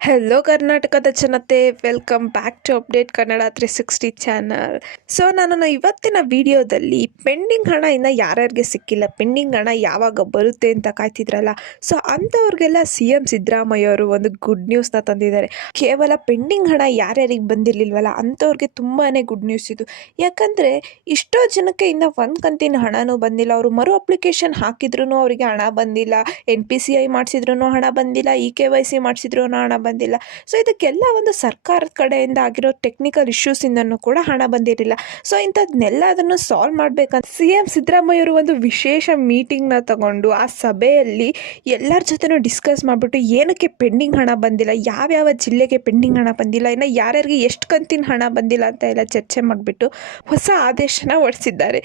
Hello ಕರ್ನಾಟಕದ ಜನತೆ, welcome back to update Kannada 360 channel. So ನಾನು ಇವತ್ತಿನ ವಿಡಿಯೋದಲ್ಲಿ ಪೆಂಡಿಂಗ್ ಹಣ ಇನ್ನು ಯಾರ್ಯಾರಿಗೆ ಸಿಕ್ಕಿಲ್ಲ, ಪೆಂಡಿಂಗ್ ಹಣ ಯಾವಾಗ ಬರುತ್ತೆ ಅಂತ ಕಾಯ್ತಿದ್ರಲ್ಲ, ಸೊ ಅಂಥವ್ರಿಗೆಲ್ಲ CM ಸಿದ್ದರಾಮಯ್ಯ ಅವರು ಒಂದು ಗುಡ್ ನ್ಯೂಸ್ನ ತಂದಿದ್ದಾರೆ. ಕೇವಲ ಪೆಂಡಿಂಗ್ ಹಣ ಯಾರ್ಯಾರಿಗೆ ಬಂದಿರಲಿಲ್ವಲ್ಲ ಅಂಥವ್ರಿಗೆ ತುಂಬಾ ಗುಡ್ ನ್ಯೂಸ್ ಇದು. ಯಾಕಂದರೆ ಇಷ್ಟೋ ಜನಕ್ಕೆ ಇನ್ನು ಒಂದು ಕಂತಿನ ಹಣನೂ ಬಂದಿಲ್ಲ. ಅವರು ಮರು ಅಪ್ಲಿಕೇಶನ್ ಹಾಕಿದ್ರೂ ಅವರಿಗೆ ಹಣ ಬಂದಿಲ್ಲ, NPCI ಮಾಡಿಸಿದ್ರೂ ಹಣ ಬಂದಿಲ್ಲ, EKYC ಮಾಡಿಸಿದ್ರೂ ಹಣ ಬಂದಿಲ್ಲ. ಸೊ ಇದಕ್ಕೆಲ್ಲ ಒಂದು ಸರ್ಕಾರದ ಕಡೆಯಿಂದ ಆಗಿರೋ ಟೆಕ್ನಿಕಲ್ ಇಶ್ಯೂಸಿಂದನೂ ಕೂಡ ಹಣ ಬಂದಿರಲಿಲ್ಲ. ಸೊ ಇಂಥದ್ದನ್ನೆಲ್ಲದನ್ನು ಸಾಲ್ವ್ ಮಾಡಬೇಕಂತ CM ಸಿದ್ದರಾಮಯ್ಯ ಅವರು ಒಂದು ವಿಶೇಷ ಮೀಟಿಂಗ್ನ ತಗೊಂಡು ಆ ಸಭೆಯಲ್ಲಿ ಎಲ್ಲರ ಜೊತೆನೂ ಡಿಸ್ಕಸ್ ಮಾಡಿಬಿಟ್ಟು ಏನಕ್ಕೆ ಪೆಂಡಿಂಗ್ ಹಣ ಬಂದಿಲ್ಲ, ಯಾವ್ಯಾವ ಜಿಲ್ಲೆಗೆ ಪೆಂಡಿಂಗ್ ಹಣ ಬಂದಿಲ್ಲ, ಇನ್ನು ಯಾರ್ಯಾರಿಗೆ ಎಷ್ಟು ಕಂತಿನ ಹಣ ಬಂದಿಲ್ಲ ಅಂತ ಎಲ್ಲ ಚರ್ಚೆ ಮಾಡಿಬಿಟ್ಟು ಹೊಸ ಆದೇಶನ ಹೊರಡಿಸಿದ್ದಾರೆ.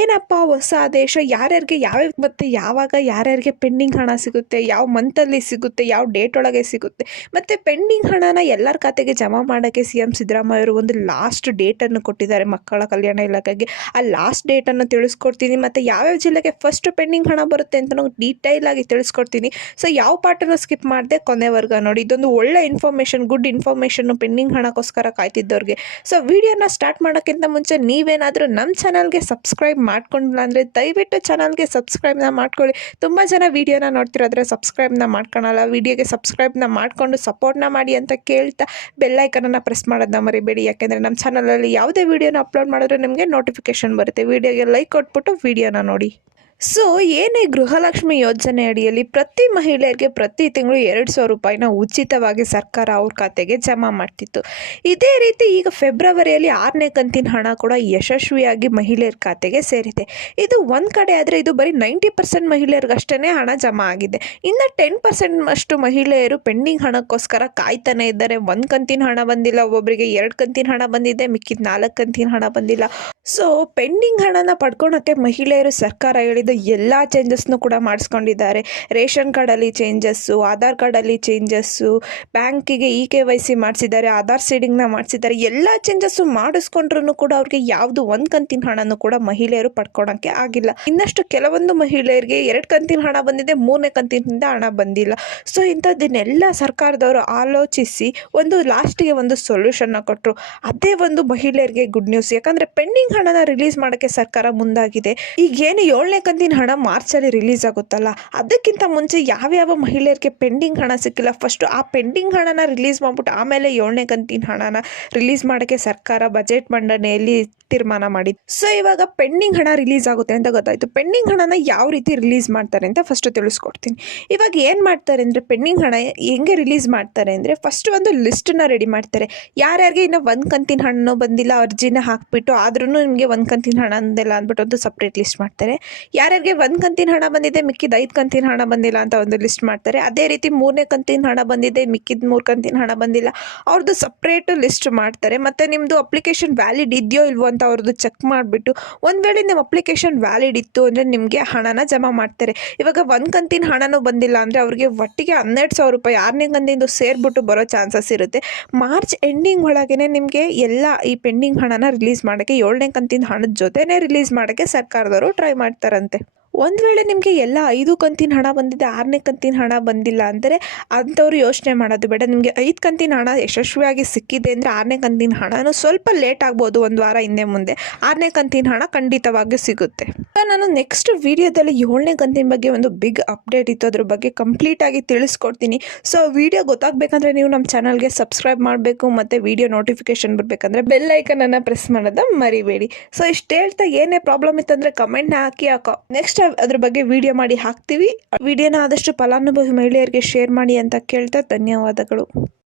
ಏನಪ್ಪ ಹೊಸ ಆದೇಶ, ಯಾರ್ಯಾರಿಗೆ ಯಾವ್ಯಾವ ಮತ್ತು ಯಾವಾಗ ಯಾರ್ಯಾರಿಗೆ ಪೆಂಡಿಂಗ್ ಹಣ ಸಿಗುತ್ತೆ, ಯಾವ ಮಂತಲ್ಲಿ ಸಿಗುತ್ತೆ, ಯಾವ ಡೇಟ್ ಒಳಗೆ ಸಿಗುತ್ತೆ, ಮತ್ತು ಪೆಂಡಿಂಗ್ ಹಣನ ಎಲ್ಲರ ಖಾತೆಗೆ ಜಮಾ ಮಾಡೋಕ್ಕೆ CM ಸಿದ್ದರಾಮಯ್ಯ ಅವರು ಒಂದು ಲಾಸ್ಟ್ ಡೇಟನ್ನು ಕೊಟ್ಟಿದ್ದಾರೆ ಮಕ್ಕಳ ಕಲ್ಯಾಣ ಇಲಾಖೆಗೆ. ಆ ಲಾಸ್ಟ್ ಡೇಟನ್ನು ತಿಳಿಸ್ಕೊಡ್ತೀನಿ, ಮತ್ತು ಯಾವ್ಯಾವ ಜಿಲ್ಲೆಗೆ ಫಸ್ಟ್ ಪೆಂಡಿಂಗ್ ಹಣ ಬರುತ್ತೆ ಅಂತ ಡೀಟೈಲ್ ಆಗಿ ತಿಳಿಸ್ಕೊಡ್ತೀನಿ. ಸೊ ಯಾವ ಪಾರ್ಟನ್ನು ಸ್ಕಿಪ್ ಮಾಡದೆ ಕೊನೆವರೆಗೂ ನೋಡಿ. ಇದೊಂದು ಒಳ್ಳೆ ಇನ್ಫಾರ್ಮೇಷನ್, ಗುಡ್ ಇನ್ಫಾರ್ಮೇಷನ್ನು ಪೆಂಡಿಂಗ್ ಹಣಕ್ಕೋಸ್ಕರ ಕಾಯ್ತಿದ್ದವ್ರಿಗೆ. ಸೊ ವಿಡಿಯೋನ ಸ್ಟಾರ್ಟ್ ಮಾಡೋಕ್ಕಿಂತ ಮುಂಚೆ ನೀವೇನಾದರೂ ನಮ್ಮ ಚಾನಲ್ಗೆ ಸಬ್ಸ್ಕ್ರೈಬ್ ಮಾಡ್ಕೊಂಡಿಲ್ಲ ಅಂದರೆ ದಯವಿಟ್ಟು ಚಾನಲ್ಗೆ ಸಬ್ಸ್ಕ್ರೈಬ್ನ ಮಾಡ್ಕೊಳ್ಳಿ. ತುಂಬ ಜನ ವಿಡಿಯೋನ ನೋಡ್ತಿರೋದ್ರೆ ಸಬ್ಸ್ಕ್ರೈಬ್ನ ಮಾಡ್ಕೊಳಲ್ಲ. ವಿಡಿಯೋಗೆ ಸಬ್ಸ್ಕ್ರೈಬ್ನ ಮಾಡಿಕೊಂಡು ಸಪೋರ್ಟ್ನ ಮಾಡಿ ಅಂತ ಕೇಳ್ತಾ ಬೆಲ್ಲೈಕನನ್ನು ಪ್ರೆಸ್ ಮಾಡೋದನ್ನ ಮರಿಬೇಡಿ. ಯಾಕೆಂದರೆ ನಮ್ಮ ಚಾನಲಲ್ಲಿ ಯಾವುದೇ ವಿಡಿಯೋನ ಅಪ್ಲೋಡ್ ಮಾಡಿದ್ರೆ ನಿಮಗೆ ನೋಟಿಫಿಕೇಶನ್ ಬರುತ್ತೆ. ವಿಡಿಯೋಗೆ ಲೈಕ್ ಕೊಟ್ಬಿಟ್ಟು ವಿಡಿಯೋನ ನೋಡಿ. ಸೊ ಏನೇ ಗೃಹಲಕ್ಷ್ಮಿ ಯೋಜನೆ ಅಡಿಯಲ್ಲಿ ಪ್ರತಿ ಮಹಿಳೆಯರಿಗೆ ಪ್ರತಿ ತಿಂಗಳು 2,000 ರೂಪಾಯಿನ ಉಚಿತವಾಗಿ ಸರ್ಕಾರ ಅವ್ರ ಖಾತೆಗೆ ಜಮಾ ಮಾಡ್ತಿತ್ತು. ಇದೇ ರೀತಿ ಈಗ ಫೆಬ್ರವರಿಯಲ್ಲಿ 6ನೇ ಕಂತಿನ ಹಣ ಕೂಡ ಯಶಸ್ವಿಯಾಗಿ ಮಹಿಳೆಯರ ಖಾತೆಗೆ ಸೇರಿದೆ. ಇದು ಒಂದು ಕಡೆ ಆದರೆ ಇದು ಬರೀ 90% ಮಹಿಳೆಯರಿಗಷ್ಟೇ ಹಣ ಜಮಾ ಆಗಿದೆ. ಇನ್ನು 10% ಅಷ್ಟು ಮಹಿಳೆಯರು ಪೆಂಡಿಂಗ್ ಹಣಕ್ಕೋಸ್ಕರ ಕಾಯ್ತಾನೆ ಇದ್ದಾರೆ. ಒಂದು ಕಂತಿನ ಹಣ ಬಂದಿಲ್ಲ, ಒಬ್ಬೊಬ್ಬರಿಗೆ 2 ಕಂತಿನ ಹಣ ಬಂದಿದೆ, ಮಿಕ್ಕಿದ 4 ಕಂತಿನ ಹಣ ಬಂದಿಲ್ಲ. ಸೊ ಪೆಂಡಿಂಗ್ ಹಣನ ಪಡ್ಕೊಳಕ್ಕೆ ಮಹಿಳೆಯರು ಸರ್ಕಾರ ಹೇಳಿದ ಎಲ್ಲ ಚೇಂಜಸ್ನು ಕೂಡ ಮಾಡಿಸ್ಕೊಂಡಿದ್ದಾರೆ. ರೇಷನ್ ಕಾರ್ಡಲ್ಲಿ ಚೇಂಜಸ್ಸು, ಆಧಾರ್ ಕಾರ್ಡಲ್ಲಿ ಚೇಂಜಸ್ಸು, ಬ್ಯಾಂಕಿಗೆ EKYC ಮಾಡಿಸಿದ್ದಾರೆ, ಆಧಾರ್ ಸೀಡಿಂಗ್ನ ಮಾಡಿಸಿದ್ದಾರೆ. ಎಲ್ಲ ಚೇಂಜಸ್ಸು ಮಾಡಿಸ್ಕೊಂಡ್ರೂ ಕೂಡ ಅವ್ರಿಗೆ ಯಾವುದು ಒಂದು ಕಂತಿನ ಹಣನೂ ಕೂಡ ಮಹಿಳೆಯರು ಪಡ್ಕೊಳಕ್ಕೆ ಆಗಿಲ್ಲ. ಇನ್ನಷ್ಟು ಕೆಲವೊಂದು ಮಹಿಳೆಯರಿಗೆ 2 ಕಂತಿನ ಹಣ ಬಂದಿದೆ, 3ನೇ ಕಂತಿನಿಂದ ಹಣ ಬಂದಿಲ್ಲ. ಸೊ ಇಂಥದ್ದನ್ನೆಲ್ಲ ಸರ್ಕಾರದವರು ಆಲೋಚಿಸಿ ಒಂದು ಲಾಸ್ಟಿಗೆ ಒಂದು ಸೊಲ್ಯೂಷನ್ನ ಕೊಟ್ಟರು. ಅದೇ ಒಂದು ಮಹಿಳೆಯರಿಗೆ ಗುಡ್ ನ್ಯೂಸ್. ಯಾಕಂದರೆ ಪೆಂಡಿಂಗ್ ಹಣನ ರಿಲೀಸ್ ಮಾಡೋಕ್ಕೆ ಸರ್ಕಾರ ಮುಂದಾಗಿದೆ. ಈಗೇನು 7ನೇ ಕಂತಿನ ಹಣ ಮಾರ್ಚಲ್ಲಿ ರಿಲೀಸ್ ಆಗುತ್ತಲ್ಲ, ಅದಕ್ಕಿಂತ ಮುಂಚೆ ಯಾವ್ಯಾವ ಮಹಿಳೆಯರಿಗೆ ಪೆಂಡಿಂಗ್ ಹಣ ಸಿಕ್ಕಿಲ್ಲ ಫಸ್ಟು ಆ ಪೆಂಡಿಂಗ್ ಹಣನ ರಿಲೀಸ್ ಮಾಡಿಬಿಟ್ಟು ಆಮೇಲೆ 7ನೇ ಕಂತಿನ ಹಣನ ರಿಲೀಸ್ ಮಾಡೋಕ್ಕೆ ಸರ್ಕಾರ ಬಜೆಟ್ ಮಂಡನೆಯಲ್ಲಿ ತೀರ್ಮಾನ ಮಾಡಿದ್ದು. ಸೊ ಇವಾಗ ಪೆಂಡಿಂಗ್ ಹಣ ರಿಲೀಸ್ ಆಗುತ್ತೆ ಅಂತ ಗೊತ್ತಾಯಿತು. ಪೆಂಡಿಂಗ್ ಹಣನ ಯಾವ ರೀತಿ ರಿಲೀಸ್ ಮಾಡ್ತಾರೆ ಅಂತ ಫಸ್ಟ್ ತಿಳಿಸ್ಕೊಡ್ತೀನಿ. ಇವಾಗ ಏನು ಮಾಡ್ತಾರೆ ಅಂದರೆ ಪೆಂಡಿಂಗ್ ಹಣ ಹೆಂಗೆ ರಿಲೀಸ್ ಮಾಡ್ತಾರೆ ಅಂದರೆ ಫಸ್ಟ್ ಒಂದು ಲಿಸ್ಟನ್ನ ರೆಡಿ ಮಾಡ್ತಾರೆ. ಯಾರ್ಯಾರಿಗೆ ಇನ್ನೂ ಒಂದು ಕಂತಿನ ಹಣ್ಣು ಬಂದಿಲ್ಲ ಅರ್ಜಿನ ಹಾಕ್ಬಿಟ್ಟು ಆದ್ರೂ ನಿಮಗೆ ಒಂದು ಕಂತಿನ ಹಣ ಅಂದಿಲ್ಲ ಅಂದ್ಬಿಟ್ಟು ಒಂದು ಸಪ್ರೇಟ್ ಲಿಸ್ಟ್ ಮಾಡ್ತಾರೆ. ಯಾರ್ಯಾರಿಗೆ ಒಂದು ಕಂತಿನ ಹಣ ಬಂದಿದೆ ಮಿಕ್ಕಿದ 5 ಕಂತಿನ ಹಣ ಬಂದಿಲ್ಲ ಅಂತ ಒಂದು ಲಿಸ್ಟ್ ಮಾಡ್ತಾರೆ. ಅದೇ ರೀತಿ 3ನೇ ಕಂತಿನ ಹಣ ಬಂದಿದೆ ಮಿಕ್ಕಿದ 3 ಕಂತಿನ ಹಣ ಬಂದಿಲ್ಲ ಅವ್ರದ್ದು ಸಪ್ರೇಟ್ ಲಿಸ್ಟ್ ಮಾಡ್ತಾರೆ. ಮತ್ತು ನಿಮ್ಮದು ಅಪ್ಲಿಕೇಶನ್ ವ್ಯಾಲಿಡ್ ಇದೆಯೋ ಇಲ್ವೋ ಅಂತ ಅವ್ರದ್ದು ಚೆಕ್ ಮಾಡಿಬಿಟ್ಟು ಒಂದು ವೇಳೆ ನಿಮ್ಮ ಅಪ್ಲಿಕೇಶನ್ ವ್ಯಾಲಿಡ್ ಇತ್ತು ಅಂದರೆ ನಿಮಗೆ ಹಣನ ಜಮಾ ಮಾಡ್ತಾರೆ. ಇವಾಗ ಒಂದು ಕಂತಿನ ಹಣನೂ ಬಂದಿಲ್ಲ ಅಂದರೆ ಅವ್ರಿಗೆ ಒಟ್ಟಿಗೆ 12,000 ರೂಪಾಯಿ 6ನೇ ಕಂತಿಂದು ಸೇರಿಬಿಟ್ಟು ಬರೋ ಚಾನ್ಸಸ್ ಇರುತ್ತೆ. ಮಾರ್ಚ್ ಎಂಡಿಂಗ್ ಒಳಗೇ ನಿಮಗೆ ಎಲ್ಲ ಈ ಪೆಂಡಿಂಗ್ ಹಣನ ರಿಲೀಸ್ ಮಾಡೋಕ್ಕೆ 7ನೇ ಕಂತಿನ ಹಣದ ಜೊತೆನೇ ರಿಲೀಸ್ ಮಾಡೋಕ್ಕೆ ಸರ್ಕಾರದವರು ಟ್ರೈ ಮಾಡ್ತಾರಂತೆ. ಒಂದು ವೇಳೆ ನಿಮಗೆ ಎಲ್ಲ 5 ಕಂತಿನ ಹಣ ಬಂದಿದೆ 6ನೇ ಕಂತಿನ ಹಣ ಬಂದಿಲ್ಲ ಅಂದರೆ ಅಂಥವ್ರು ಯೋಚನೆ ಮಾಡೋದು ಬೇಡ. ನಿಮಗೆ 5 ಕಂತಿನ ಹಣ ಯಶಸ್ವಿಯಾಗಿ ಸಿಕ್ಕಿದೆ ಅಂದರೆ 6ನೇ ಕಂತಿನ ಹಣನೂ ಸ್ವಲ್ಪ ಲೇಟ್ ಆಗ್ಬೋದು, ಒಂದು ವಾರ ಹಿಂದೆ ಮುಂದೆ. 6ನೇ ಕಂತಿನ ಹಣ ಖಂಡಿತವಾಗಿಯೂ ಸಿಗುತ್ತೆ. ನಾನು ನೆಕ್ಸ್ಟ್ ವಿಡಿಯೋದಲ್ಲಿ 7ನೇ ಕಂತಿನ ಬಗ್ಗೆ ಒಂದು ಬಿಗ್ ಅಪ್ಡೇಟ್ ಇತ್ತು, ಅದ್ರ ಬಗ್ಗೆ ಕಂಪ್ಲೀಟಾಗಿ ತಿಳಿಸ್ಕೊಡ್ತೀನಿ. ಸೊ ವಿಡಿಯೋ ಗೊತ್ತಾಗಬೇಕಂದ್ರೆ ನೀವು ನಮ್ಮ ಚಾನಲ್ಗೆ ಸಬ್ಸ್ಕ್ರೈಬ್ ಮಾಡಬೇಕು, ಮತ್ತು ವಿಡಿಯೋ ನೋಟಿಫಿಕೇಶನ್ ಬರಬೇಕಂದ್ರೆ ಬೆಲ್ ಐಕನನ್ನು ಪ್ರೆಸ್ ಮಾಡೋದ ಮರಿಬೇಡಿ. ಸೊ ಇಷ್ಟು ಹೇಳ್ತಾ ಏನೇ ಪ್ರಾಬ್ಲಮ್ ಇತ್ತಂದರೆ ಕಮೆಂಟ್ನ ಹಾಕಿ ನೆಕ್ಸ್ಟ್ ಅದ್ರ ಬಗ್ಗೆ ವಿಡಿಯೋ ಮಾಡಿ ಹಾಕ್ತೀವಿ. ವಿಡಿಯೋನ ಆದಷ್ಟು ಫಲಾನುಭವಿ ಮಹಿಳೆಯರಿಗೆ ಶೇರ್ ಮಾಡಿ ಅಂತ ಕೇಳ್ತಾ ಧನ್ಯವಾದಗಳು.